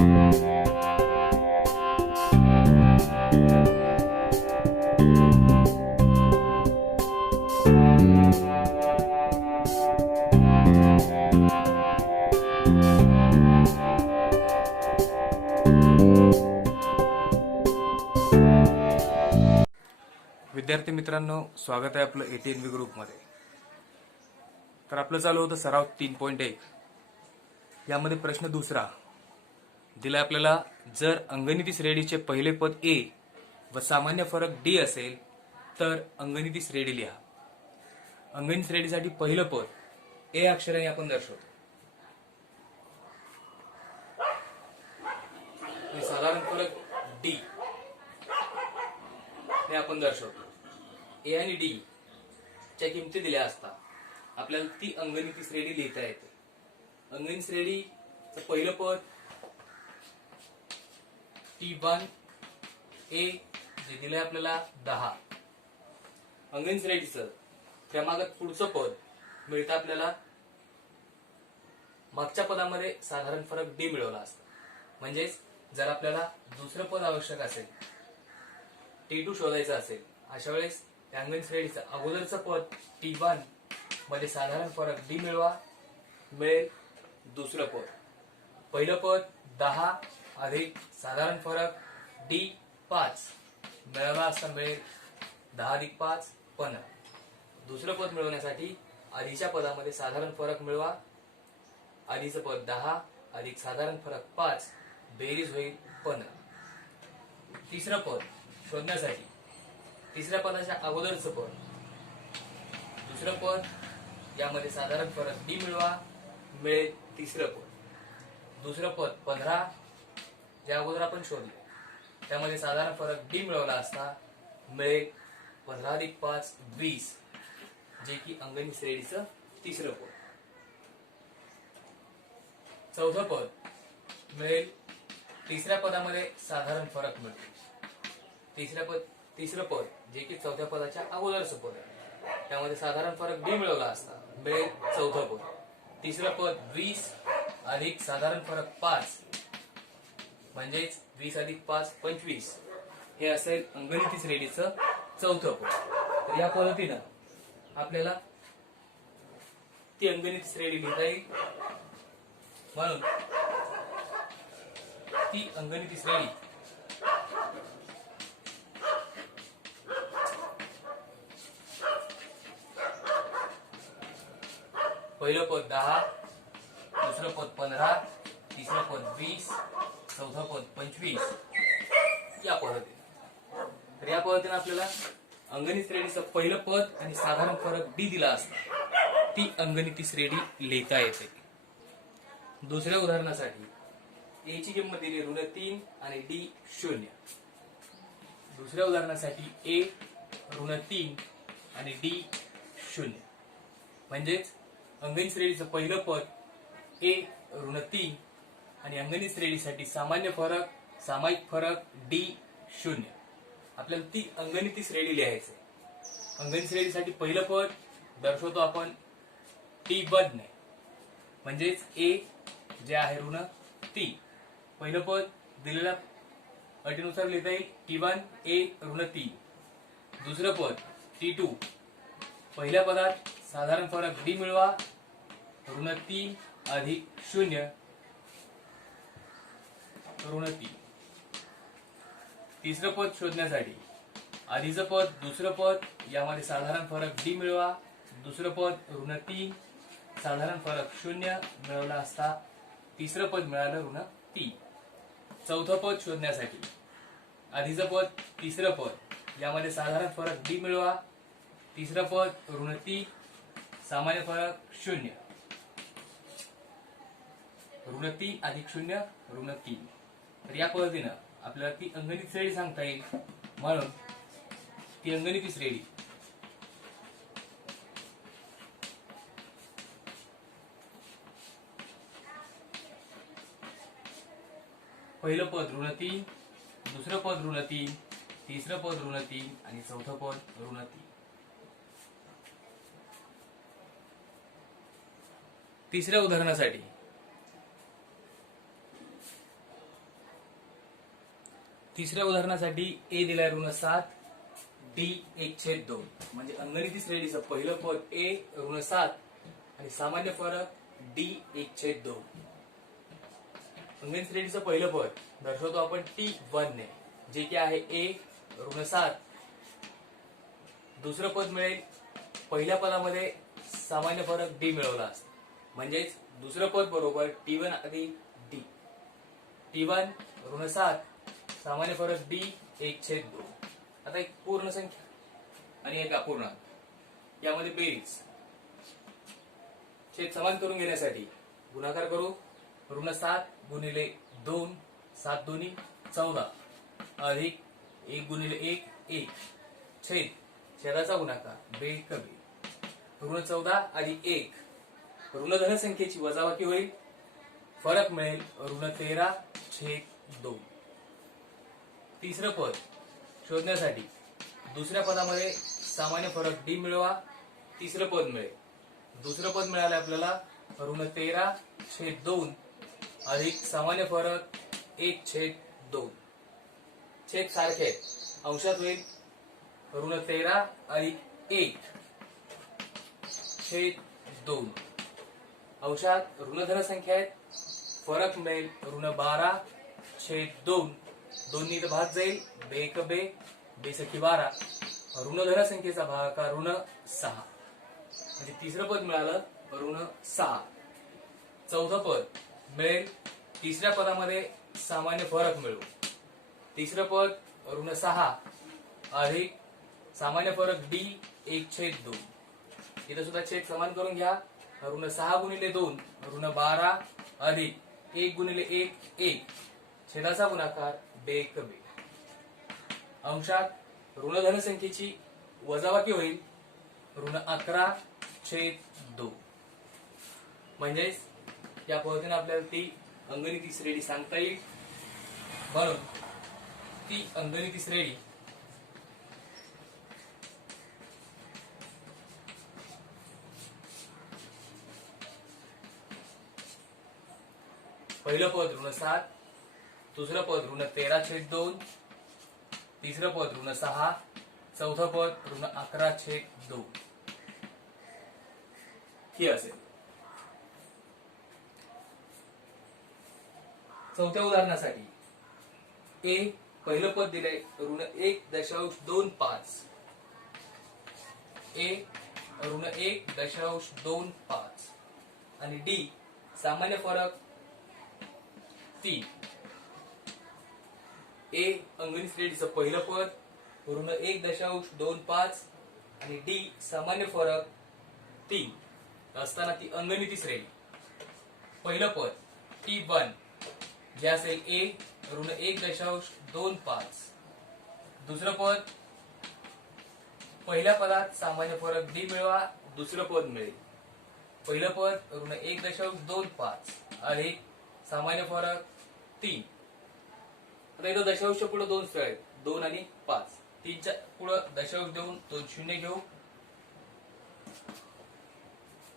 विद्यार्थी मित्रांनो, स्वागत आहे आपलं ATNV ग्रुपमध्ये. तर आपलं चालू होतं सराव 3.1. यामध्ये प्रश्न दुसरा दिला आपल्याला. जर अंगनिती श्रेणीचे पहिले पद A व सामान्य फरक D असेल तर अंगनिती श्रेणी लिहा. अंगनिती श्रेणीसाठी पहिलं पद A अक्षराने आपण दर्शवतो. साधारण फरक D हे आपण दर्शवतो. A आणि D च्या किमती दिल्या असता आपल्याला ती अंगनिती श्रेणी लिहिता येते. अंगनिती श्रेणीचं पहिलं पद T1 A जे दिलंय आपल्याला 10. अंगनिती श्रेणीचं क्रमागत पुढचं पद मिळतं आपल्याला मागच्या पदामध्ये साधारण फरक D मिळवला असता. म्हणजेच जर आपल्याला दुसरं पद आवश्यक असेल, T2 शोधायचं असेल, अशा वेळेस अंगनिती श्रेणीचं अगोदरचं पद T1 मध्ये साधारण फरक D मिळवा, मिळेल दुसरं पद. पहिलं पद 10 अधिक साधारण फरक D 5 मिळवला असता मिळेल 10 अधिक 5 15. दुसरं पद मिळवण्यासाठी आधीच्या पदामध्ये साधारण फरक मिळवा. आधीचं पद 10 अधिक साधारण फरक 5 बेरीज होईल 15. तिसरं पद शोधण्यासाठी तिसऱ्या पदाच्या अगोदरचं पद दुसरं पद यामध्ये साधारण फरक D मिळवा, मिळेल तिसरं पद. दुसरं पद 15 ज्या अगोदर आपण शोधले त्यामध्ये साधारण फरक D मिळवला असता मिळेल 15 अधिक 5 20 जे की अंगनिती श्रेणीचं तिसरं पद. चौथं पद मिळेल तिसऱ्या पदामध्ये साधारण फरक मिळतो. तिसरं पद जे की चौथ्या पदाच्या अगोदरचं पद आहे त्यामध्ये साधारण फरक D मिळवला असता मिळेल चौथं पद. तिसरं पद 20 अधिक साधारण फरक 5 म्हणजेच 20 अधिक 5 25 हे असेल अंगनिती श्रेणीचं चौथं पद. तर या पद्धतीनं आपल्याला ती अंगनिती श्रेणी लिहिता येईल. म्हणून ती अंगनिती श्रेणी पहिलं पद 10, दुसरं पद 15, तिसरं पद 20, चौथं पद 25 या पद्धतीने. तर या पद्धतीने आपल्याला अंगनिती श्रेणीचं पहिलं पद आणि साधारण फरक D दिला असता ती अंगनिती श्रेणी लिहिता येते. दुसऱ्या उदाहरणासाठी A ची किंमत दिली -3 आणि D 0. दुसऱ्या उदाहरणासाठी A -3 आणि D 0 म्हणजेच अंगनिती श्रेणीचं पहिलं पद A -3 आणि अंगनिती श्रेणीसाठी सामायिक फरक D 0. आपल्याला ती अंगनिती श्रेणी लिहायची. अंगनिती श्रेणीसाठी पहिलं पद दर्शवतो आपण T1 ने, म्हणजेच A जे आहे -3. पहिलं पद दिलेल्या अटीनुसार लिहिता येईल T1 A -3. दुसरं पद T2 पहिल्या पदात साधारण फरक D मिळवा, -3 अधिक 0 -3. तिसरं पद शोधण्यासाठी आधीचं पद दुसरं पद यामध्ये साधारण फरक D मिळवा, दुसरं पद -3 साधारण फरक 0 मिळवला असता तिसरं पद मिळालं -3. चौथं पद शोधण्यासाठी आधीचं पद तिसरं पद यामध्ये साधारण फरक D मिळवा, तिसरं पद -3 सामान्य फरक 0 -3 अधिक 0 -3. तर या पद्धतीनं आपल्याला ती अंगनिती श्रेणी सांगता येईल. म्हणून ती अंगनिती श्रेणी पहिलं पद -3, दुसरं पद -3, तिसरं पद -3 आणि चौथं पद -3. तिसऱ्या उदाहरणासाठी तिसऱ्या उदाहरणासाठी ए दिलाय ऋण 7, डी 1/2 म्हणजे अंगणिती श्रेणीचं पहिलं पद ए ऋण 7 आणि सामान्य फरक डी 1/2. अंगणित श्रेणीचं पहिलं पद दर्शवतो आपण T1 ने, जे की आहे ए ऋण 7. दुसरं पद मिळेल पहिल्या पदामध्ये सामान्य फरक डी मिळवला असता, म्हणजेच दुसरं पद बरोबर T1 अधिक डी. T1 ऋण 7 सामान्य फरक डी 1/2. आता एक पूर्ण संख्या आणि एक अपूर्णांक, यामध्ये बेरीज छेद समान करून घेण्यासाठी गुणाकार करू. ऋण 7 गुणिले 2 7 दोन्ही 14 अधिक 1 गुणिले 1 1 छेद छेदाचा गुणाकार बे कमी. ऋण 14 अधिक 1 ऋण धन संख्येची वजाबाकी होईल, फरक मिळेल ऋण 13/2. तिसरं पद शोधण्यासाठी दुसऱ्या पदामध्ये सामान्य फरक डी मिळवा, तिसरं पद मिळेल. दुसरं पद मिळालं आपल्याला ऋण 13/2 अधिक सामान्य फरक 1/2. छेद सारखे आहेत, अंशात होईल ऋण 13 अधिक 1/2. अंशात ऋण धन संख्या आहेत, फरक मिळेल ऋण 12/2. दोन्ही भाग जाईल, बे एक बे, बेसकी 12. ऋण धन संख्येचा भागाकार ऋण 6 म्हणजे तिसरं पद मिळालं ऋण 6. चौथं पद मिळेल तिसऱ्या पदामध्ये सामान्य फरक मिळवू. तिसरं पद ऋण 6 अधिक सामान्य फरक डी 1/2. इथं सुद्धा छेद समान करून घ्या. ऋण 6 गुणिले 2 ऋण 12 अधिक 1 गुणिले 1 1 छेदाचा गुणाकार बे कमी. अंशात ऋण धन संख्येची वजाबाकी होईल ऋण 11/2. म्हणजेच या पद्धतीने आपल्याला ती अंगणिती श्रेणी सांगता येईल. म्हणून ती अंगणिती श्रेणी पहिलं पद ऋण 7, दुसरं पद ऋण 13/2, तिसरं पद ऋण 6, चौथं पद ऋण 11/2 ही असेल. चौथ्या उदाहरणासाठी ए पहिलं पद दिलंय ऋण 1.25, ए ऋण 1.25 आणि डी सामान्य फरक 3. ए अंगणित श्रेणीचं पहिलं पद ऋण 1.25 आणि डी सामान्य फरक 3 असताना ती अंगणिती श्रेणी. पहिलं पद T1 जे असेल ए ऋण 1.25. दुसरं पद पहिल्या पदात सामान्य फरक डी मिळवा, दुसरं पद मिळेल. पहिलं पद ऋण 1.25 अधिक सामान्य फरक 3. आता इथं दशांश पुढे 2 स्थळ आहेत, 2 आणि 5. 3च्या पुढे दशांश देऊन 2 शून्य घेऊ.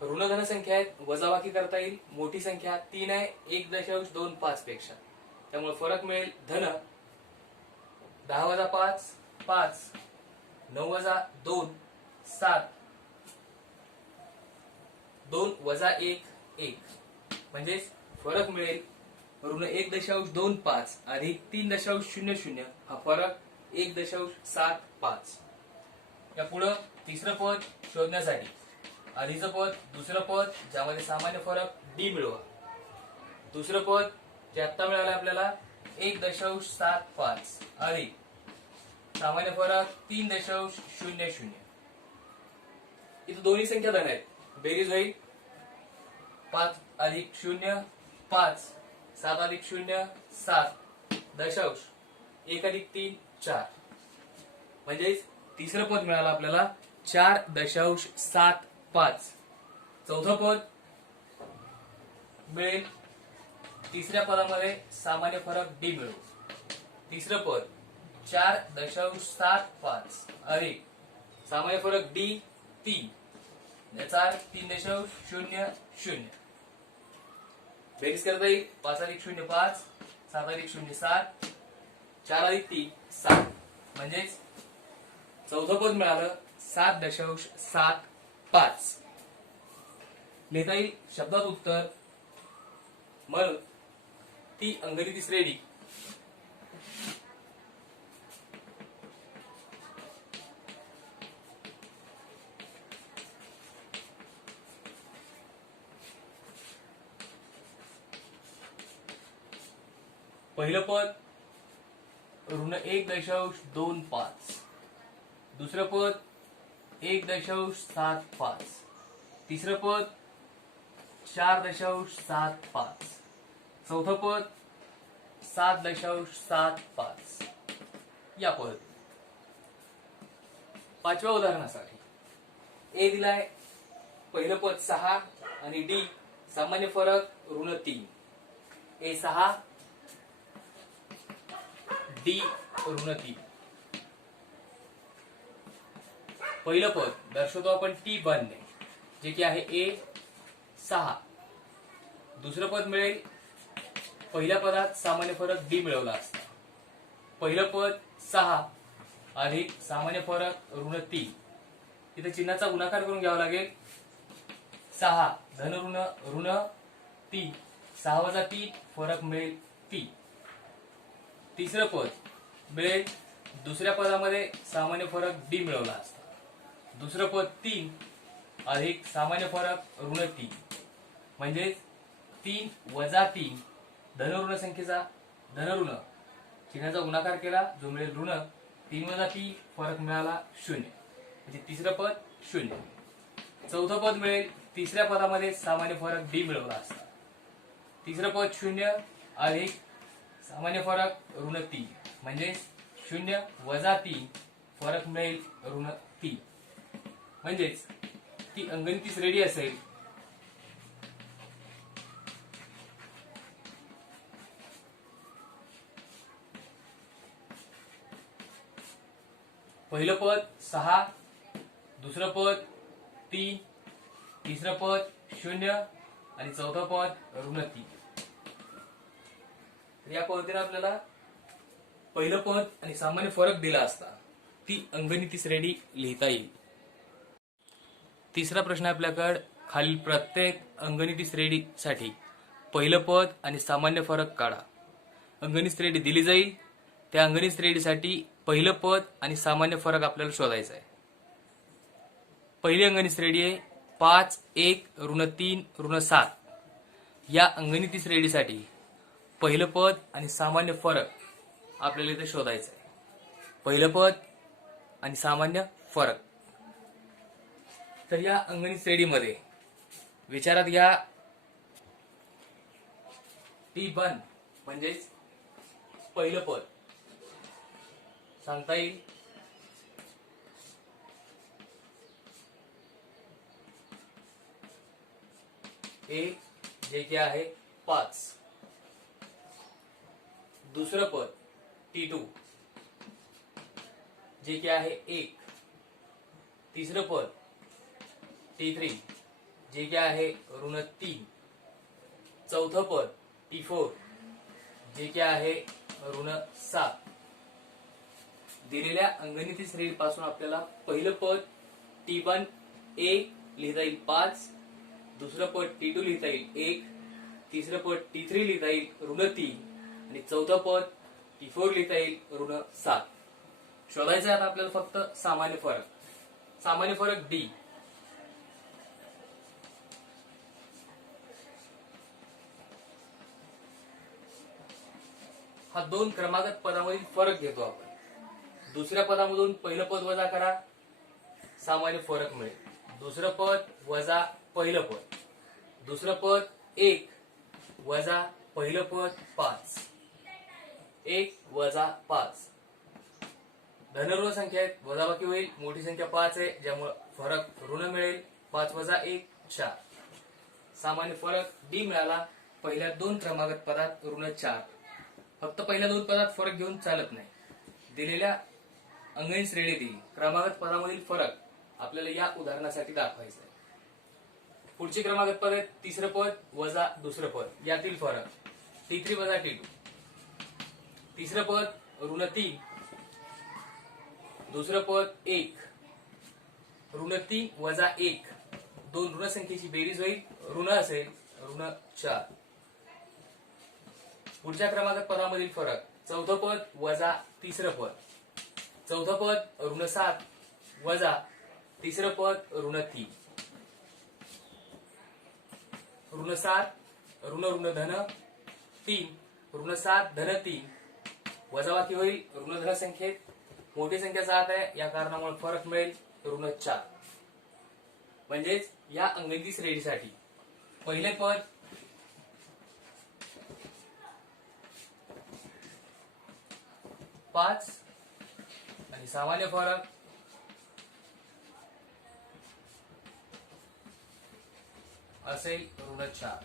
ऋण धन संख्या आहेत, वजाबाकी करता येईल. मोठी संख्या 3 आहे 1.25 पेक्षा, त्यामुळे फरक मिळेल धन. 10 वजा 5 5, 9 वजा 2 7, 2 वजा 1 1 म्हणजेच फरक मिळेल ऋण 1.25 अधिक 3.00 हा फरक 1.75. या पुढं तिसरं पद शोधण्यासाठी आधीचं पद दुसरं पद ज्यामध्ये सामान्य फरक डी मिळवा, दुसरं पद जे आत्ता मिळालं आपल्याला 1.75 अधिक सामान्य फरक 3.00. इथं दोन्ही संख्या धन आहेत, बेरीज होईल 5 अधिक 0 5, 7 अधिक 0 7, दशांश 1 अधिक 3 4. म्हणजेच तिसरं पद मिळालं आपल्याला 4.75. चौथं पद मिळेल तिसऱ्या पदामध्ये सामान्य फरक डी मिळवू. तिसरं पद 4.75 अधिक सामान्य फरक डी 3 याचा 3.00. बेरीज करता येईल 5 अधिक 0 5, 7 अधिक 0 7, 4 अधिक 3 7 म्हणजेच चौथं पद मिळालं 7.75. लिहिता येईल शब्दात उत्तर. मग ती अंगणिती श्रेणी पहिलं पद ऋण 1.25, दुसरं पद 1.75, तिसरं पद 4.75, चौथं पद 7.75 या पद्धतीने. पाचव्या उदाहरणासाठी ए दिलाय पहिलं पद 6 आणि डी सामान्य फरक ऋण 3. ए 6 डी ऋण 3. पहिलं पद दर्शवतो आपण T1 ने जे की आहे ए 6. दुसरं पद मिळेल पहिल्या पदात सामान्य फरक डी मिळवला असता. पहिलं पद 6 अधिक सामान्य फरक ऋण 3. इथे चिन्हाचा गुणाकार करून घ्यावा लागेल. 6 धन ऋण ऋण 3 6 वजा 3 फरक मिळेल 3. तिसरं पद मिळेल दुसऱ्या पदामध्ये सामान्य फरक डी मिळवला असता. दुसरं पद 3 अधिक सामान्य फरक ऋण 3 म्हणजे 3 वजा 3 धनऋण संख्येचा धनऋण चिन्हाचा गुणाकार केला जो मिळेल ऋण 3 वजा 3 फरक मिळाला 0 म्हणजे तिसरं पद 0. चौथं पद मिळेल तिसऱ्या पदामध्ये सामान्य फरक डी मिळवला असता. तिसरं पद 0 अधिक सामान्य फरक ऋण 3 म्हणजे 0 वजा 3 फरक मिळेल ऋण 3 म्हणजेच ती अंगणिती श्रेणी असेल पहिलं पद 6, दुसरं पद 3, तिसरं पद 0 आणि चौथं पद ऋण 3. या पद्धतीने आपल्याला पहिलं पद आणि सामान्य फरक दिला असता ती अंगणिती श्रेणी लिहिता येईल. तिसरा प्रश्न आपल्याकडे खालील प्रत्येक अंगणिती श्रेणीसाठी पहिलं पद आणि सामान्य फरक काढा. अंगणित श्रेणी दिली जाईल. त्या अंगणित श्रेणीसाठी पहिलं पद आणि सामान्य फरक आपल्याला शोधायचा आहे. पहिली अंगणित श्रेणी आहे 5 1 ऋण 3 ऋण 7. या अंगणिती श्रेणीसाठी पहिलं पद आणि सामान्य फरक आपल्याला इथे शोधायचं आहे. पहिलं पद आणि सामान्य फरक. तर या अंगणित श्रेणीमध्ये विचारात घ्या T1 म्हणजेच पहिलं पद सांगता येईल ए जे की आहे 5. दुसरं पद T2 जे की आहे 1. तिसरं पद T3 जे की आहे ऋण 3. चौथं पद T4 जे की आहे ऋण 7. दिलेल्या अंगणिती श्रेणीपासून आपल्याला पहिलं पद T1 A लिहिता येईल 5, दुसरं पद T2 लिहिता येईल 1, तिसरं पद T3 लिहिता येईल ऋण 3 आणि चौथं पद T4 लिहिता येईल ऋण 7. शोधायचं आहे आता आपल्याला फक्त सामान्य फरक. सामान्य फरक D. हा 2 क्रमागत पदामधील फरक घेतो आपण. दुसऱ्या पदामधून पहिलं पद वजा करा सामान्य फरक मिळेल. दुसरं पद वजा पहिलं पद. दुसरं पद 1 वजा पहिलं पद 5. 1 वजा 5 धनऋण संख्या आहेत वजाबाकी होईल. मोठी संख्या 5 आहे ज्यामुळे फरक ऋण मिळेल. 5 वजा 1 4. सामान्य फरक डी मिळाला. पहिल्या 2 क्रमागत पदात ऋण 4. फक्त पहिल्या 2 पदात फरक घेऊन चालत नाही. दिलेल्या अंगणित श्रेणीतील क्रमागत पदामधील फरक आपल्याला या उदाहरणासाठी दाखवायचा आहे. पुढची क्रमागत पद आहे तिसरं पद वजा दुसरं पद यातील फरक T3 वजा T2. तिसरं पद ऋण 3, दुसरं पद 1, ऋण 3 वजा 1, दोन ऋण संख्येची बेरीज होईल, ऋण असेल ऋण 4. पुढच्या क्रमांकात पदामधील फरक, चौथं पद वजा तिसरं पद, चौथं पद ऋण 7 वजा तिसरं पद ऋण 3, ऋण 7 ऋण ऋण धन 3, ऋण 7 धन 3, वजाबाकी होईल ऋण धन संख्येत, मोठी संख्या 7 आहे या कारणामुळे फरक मिळेल ऋण 4. म्हणजेच या अंगणित श्रेणीसाठी पहिले पद 5 आणि सामान्य फरक असेल ऋण 4.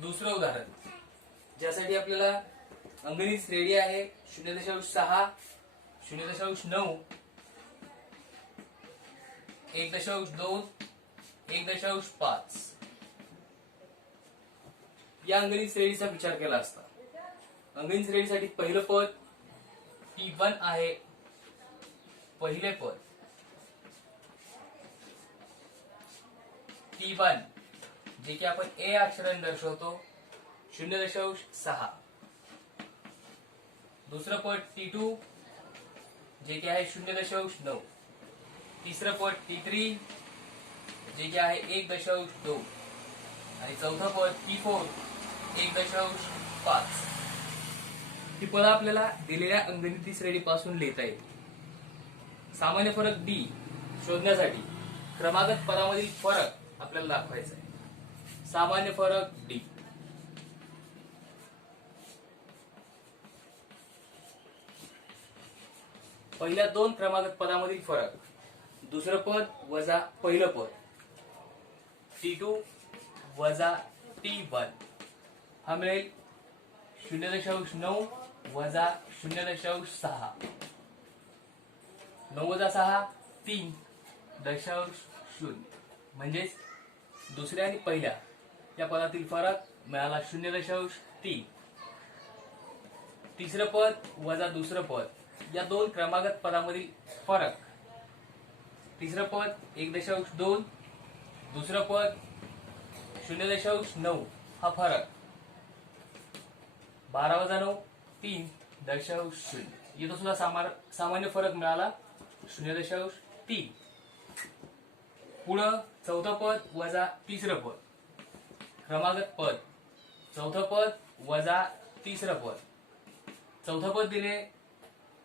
दुसरं उदाहरण, ज्यासाठी आपल्याला अंगणित श्रेणी आहे 0.6, 0.9, 1.2, 1.5 या अंगणित श्रेणीचा विचार केला असता अंगणित श्रेणीसाठी पहिलं पद P1 आहे, पहिले पद P1 जे की आपण A अक्षराने दर्शवतो 0.6, दुसरं पद T2 जे की आहे 0.9, तिसरं पद T3 जे की आहे 1.2 आणि चौथं पद P4 1.5. ही पद आपल्याला दिलेल्या अंगणित श्रेणीपासून लिहिता येईल. सामान्य फरक D शोधण्यासाठी क्रमागत पदामधील फरक आपल्याला दाखवायचा आहे. सामान्य फरक D. पहिल्या दोन क्रमागत पदामधील फरक, दुसरं पद वजा पहिलं पद T2 वजा T1 हा मिळेल 0.9 वजा 0.6, 9 वजा 6 3.0. म्हणजेच दुसऱ्या आणि पहिल्या या पदातील फरक मिळाला 0.3. तिसरं पद वजा दुसरं पद या दोन क्रमागत पदामधील फरक, तिसरं पद 1.2, दुसरं पद 0.9 हा फरक 12 वजा 9 3.0. इथं सुद्धा सामान्य फरक मिळाला 0.3. पुढं चौथं पद वजा तिसरं पद, क्रमागत पद चौथं पद वजा तिसरं पद, चौथं पद दिले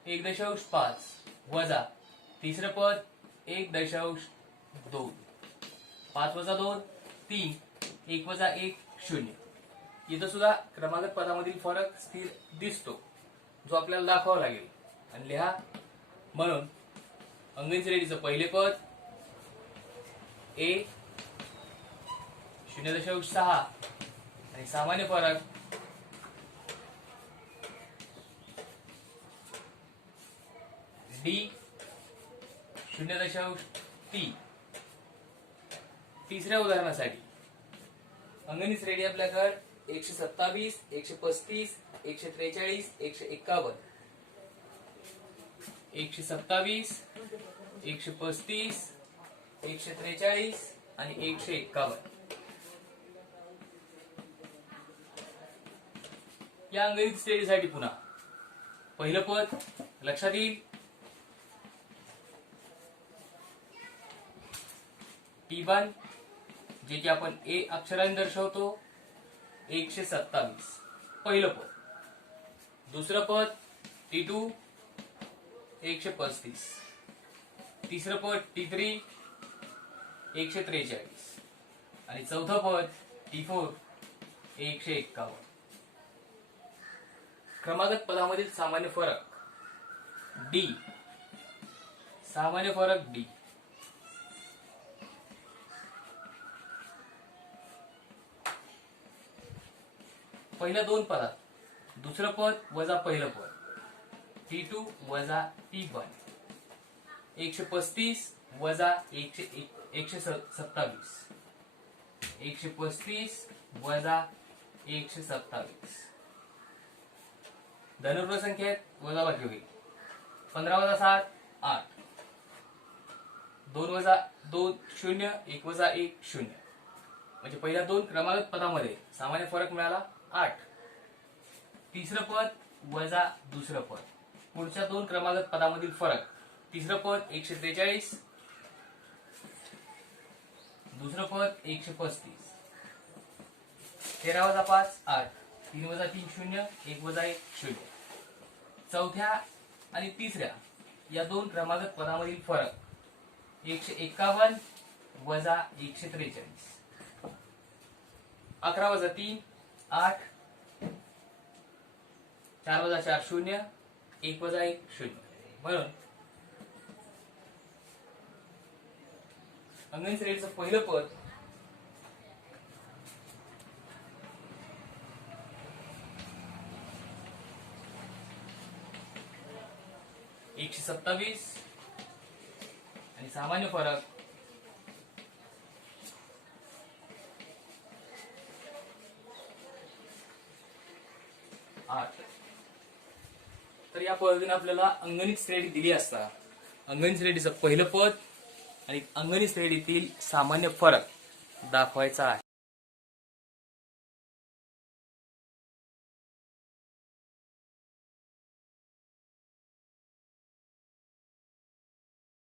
1.5 वजा तिसरं पद 1.2, 5 वजा 2 3, 1 वजा 1 0. इथं सुद्धा क्रमागत पदामधील फरक स्थिर दिसतो, जो आपल्याला दाखवावा लागेल आणि लिहा. म्हणून अंगणित श्रेणीचं पहिले पद A 0.6 आणि सामान्य फरक D 0.3. तिसऱ्या उदाहरणासाठी अंगणित श्रेणी आपल्याकडे 127, 135, 143, 151, 127, 135, 143 आणि 151 या अंगणित श्रेणीसाठी पुन्हा पहिलं पद लक्षात येईल T1 जे की आपण A अक्षराने दर्शवतो 127, पहिलं पद. दुसरं पद T2 135, तिसरं पद T3 143 आणि चौथं पद T4 151. क्रमागत पदामधील सामान्य फरक D. सामान्य फरक D. पहिल्या दोन पदात दुसरं पद वजा पहिलं पद T2 वजा T1, 135 वजा 127, 135 वजा 127. धनपूर्ण संख्येत वजाबाकी होईल. 15 वजा 7 8. 2 वजा 2 0. 1 वजा 1 0. म्हणजे पहिल्या दोन क्रमागत पदामध्ये सामान्य फरक मिळाला 8. तिसरं पद वजा दुसरं पद. पुढच्या दोन क्रमागत पदामधील फरक. तिसरं पद 143. दुसरं पद 135. 13 वजा 5 8. 3 वजा 3 0. 1 वजा 1 0. चौथ्या आणि तिसऱ्या या दोन क्रमागत पदामधील फरक 151 वजा 143. 11 वजा 3 8. 4 वजा 4 0. 1 वजा 1 0. म्हणून अंगण श्रेणीचं पहिलं पद एकशे 27 आणि सामान्य फरक 8. तर या पद्धतीने आपल्याला अंगणित श्रेणी दिली असता अंगणित श्रेणीचं पहिलं पद आणि अंगणित श्रेणीतील सामान्य फरक दाखवायचा आहे.